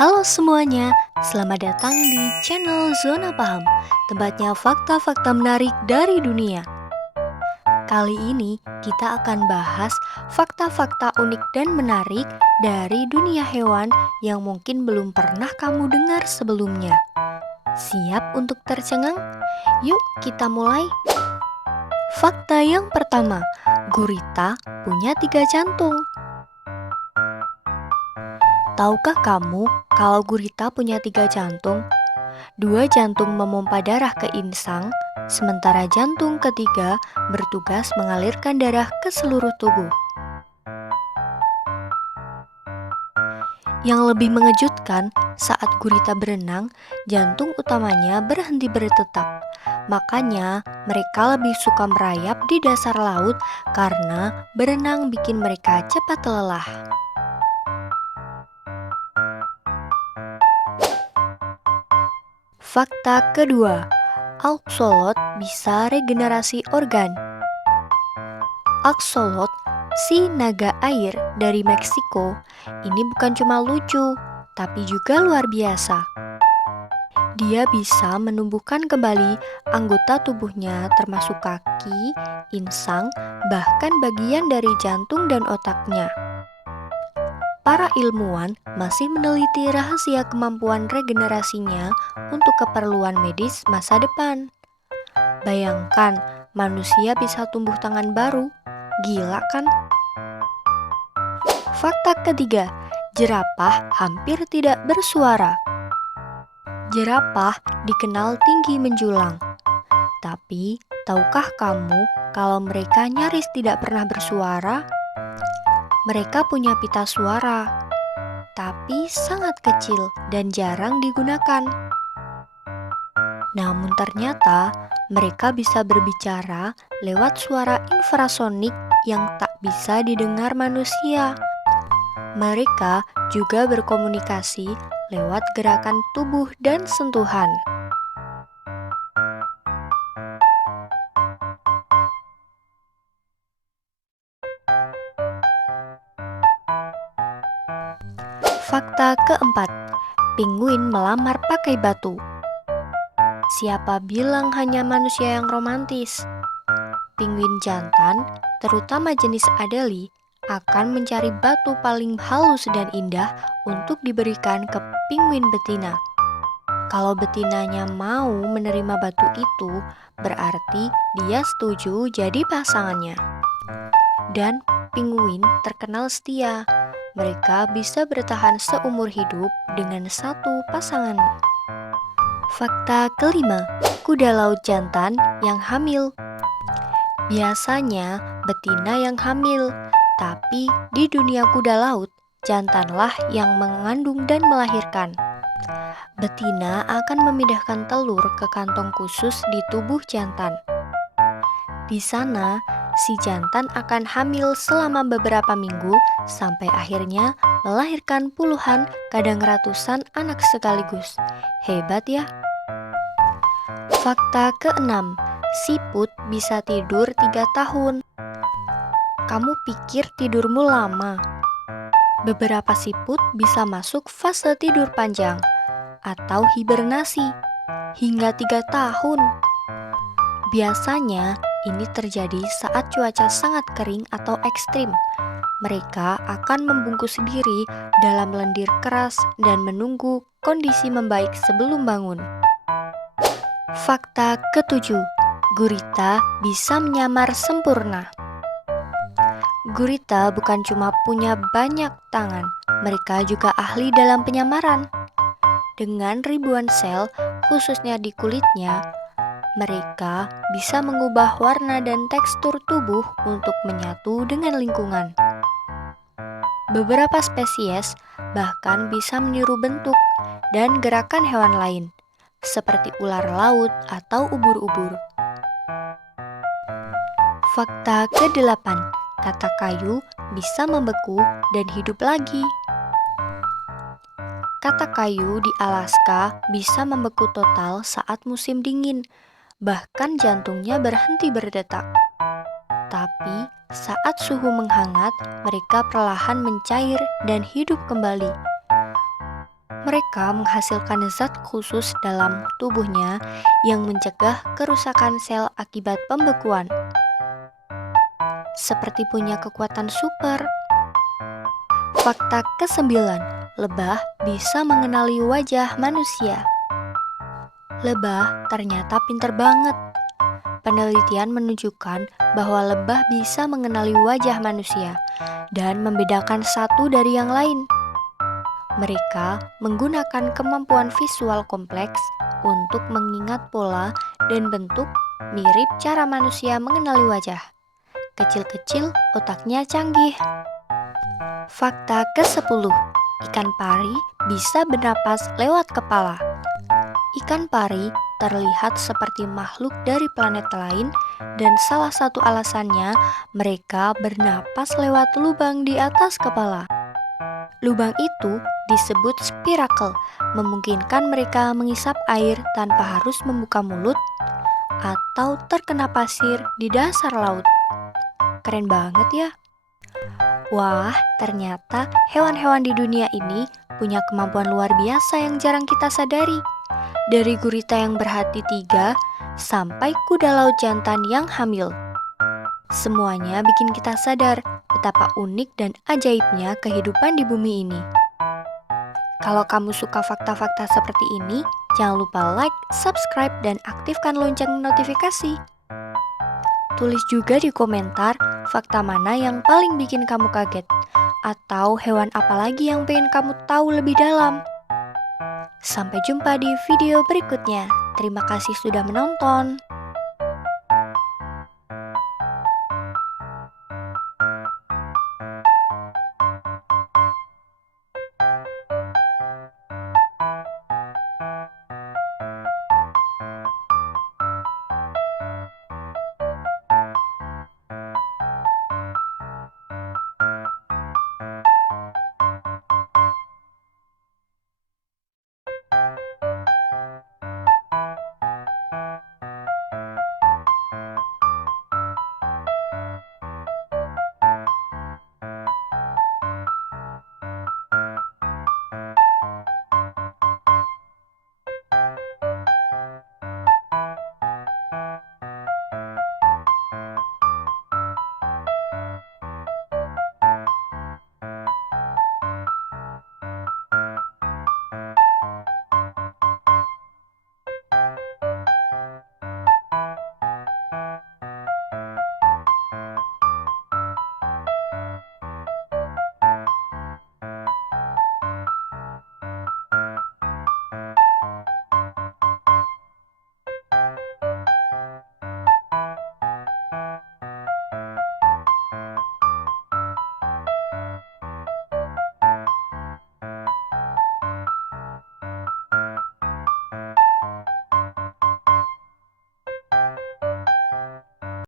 Halo semuanya, selamat datang di channel Zona Paham, tempatnya fakta-fakta menarik dari dunia. Kali ini kita akan bahas fakta-fakta unik dan menarik dari dunia hewan yang mungkin belum pernah kamu dengar sebelumnya. Siap untuk tercengang? Yuk kita mulai. Fakta yang pertama, gurita punya 3 jantung. Tahukah kamu kalau gurita punya 3 jantung? 2 jantung memompa darah ke insang, sementara jantung ketiga bertugas mengalirkan darah ke seluruh tubuh. Yang lebih mengejutkan, saat gurita berenang, jantung utamanya berhenti berdetak. Makanya, mereka lebih suka merayap di dasar laut karena berenang bikin mereka cepat lelah. Fakta kedua, aksolot bisa regenerasi organ. Aksolot, si naga air dari Meksiko, ini bukan cuma lucu, tapi juga luar biasa. Dia bisa menumbuhkan kembali anggota tubuhnya termasuk kaki, insang, bahkan bagian dari jantung dan otaknya. Para ilmuwan masih meneliti rahasia kemampuan regenerasinya untuk keperluan medis masa depan. Bayangkan, manusia bisa tumbuh tangan baru. Gila kan? Fakta ketiga, jerapah hampir tidak bersuara. Jerapah dikenal tinggi menjulang. Tapi, tahukah kamu kalau mereka nyaris tidak pernah bersuara? Mereka punya pita suara, tapi sangat kecil dan jarang digunakan. Namun ternyata mereka bisa berbicara lewat suara infrasonik yang tak bisa didengar manusia. Mereka juga berkomunikasi lewat gerakan tubuh dan sentuhan. Fakta keempat, penguin melamar pakai batu. Siapa bilang hanya manusia yang romantis? Penguin jantan, terutama jenis Adelie, akan mencari batu paling halus dan indah untuk diberikan ke penguin betina. Kalau betinanya mau menerima batu itu, berarti dia setuju jadi pasangannya. Dan penguin terkenal setia. Mereka bisa bertahan seumur hidup dengan satu pasangan. Fakta kelima, kuda laut jantan yang hamil. Biasanya betina yang hamil, tapi di dunia kuda laut, jantanlah yang mengandung dan melahirkan. Betina akan memindahkan telur ke kantong khusus di tubuh jantan. Di sana, si jantan akan hamil selama beberapa minggu sampai akhirnya melahirkan puluhan, kadang ratusan anak sekaligus. Hebat ya! Fakta keenam, siput bisa tidur 3 tahun. Kamu pikir tidurmu lama? Beberapa siput bisa masuk fase tidur panjang atau hibernasi hingga 3 tahun. Biasanya ini terjadi saat cuaca sangat kering atau ekstrim. Mereka akan membungkus diri dalam lendir keras dan menunggu kondisi membaik sebelum bangun. Fakta ketujuh, gurita bisa menyamar sempurna. Gurita bukan cuma punya banyak tangan, mereka juga ahli dalam penyamaran. Dengan ribuan sel, khususnya di kulitnya, mereka bisa mengubah warna dan tekstur tubuh untuk menyatu dengan lingkungan. Beberapa spesies bahkan bisa meniru bentuk dan gerakan hewan lain, seperti ular laut atau ubur-ubur. Fakta ke-8, kata kayu bisa membeku dan hidup lagi. Kata kayu di Alaska bisa membeku total saat musim dingin, bahkan jantungnya berhenti berdetak. Tapi saat suhu menghangat, mereka perlahan mencair dan hidup kembali. Mereka menghasilkan zat khusus dalam tubuhnya yang mencegah kerusakan sel akibat pembekuan, seperti punya kekuatan super. Fakta ke-9, lebah bisa mengenali wajah manusia. Lebah ternyata pinter banget. Penelitian menunjukkan bahwa lebah bisa mengenali wajah manusia dan membedakan satu dari yang lain. Mereka menggunakan kemampuan visual kompleks untuk mengingat pola dan bentuk mirip cara manusia mengenali wajah. Kecil-kecil, otaknya canggih. Fakta ke-10, ikan pari bisa bernapas lewat kepala. Ikan pari terlihat seperti makhluk dari planet lain dan salah satu alasannya mereka bernapas lewat lubang di atas kepala. Lubang itu disebut spirakel, memungkinkan mereka mengisap air tanpa harus membuka mulut atau terkena pasir di dasar laut. Keren banget ya. Wah, ternyata hewan-hewan di dunia ini punya kemampuan luar biasa yang jarang kita sadari. Dari gurita yang berhati 3 sampai kuda laut jantan yang hamil. Semuanya bikin kita sadar betapa unik dan ajaibnya kehidupan di bumi ini. Kalau kamu suka fakta-fakta seperti ini, jangan lupa like, subscribe, dan aktifkan lonceng notifikasi. Tulis juga di komentar fakta mana yang paling bikin kamu kaget, atau hewan apa lagi yang pengen kamu tahu lebih dalam. Sampai jumpa di video berikutnya. Terima kasih sudah menonton.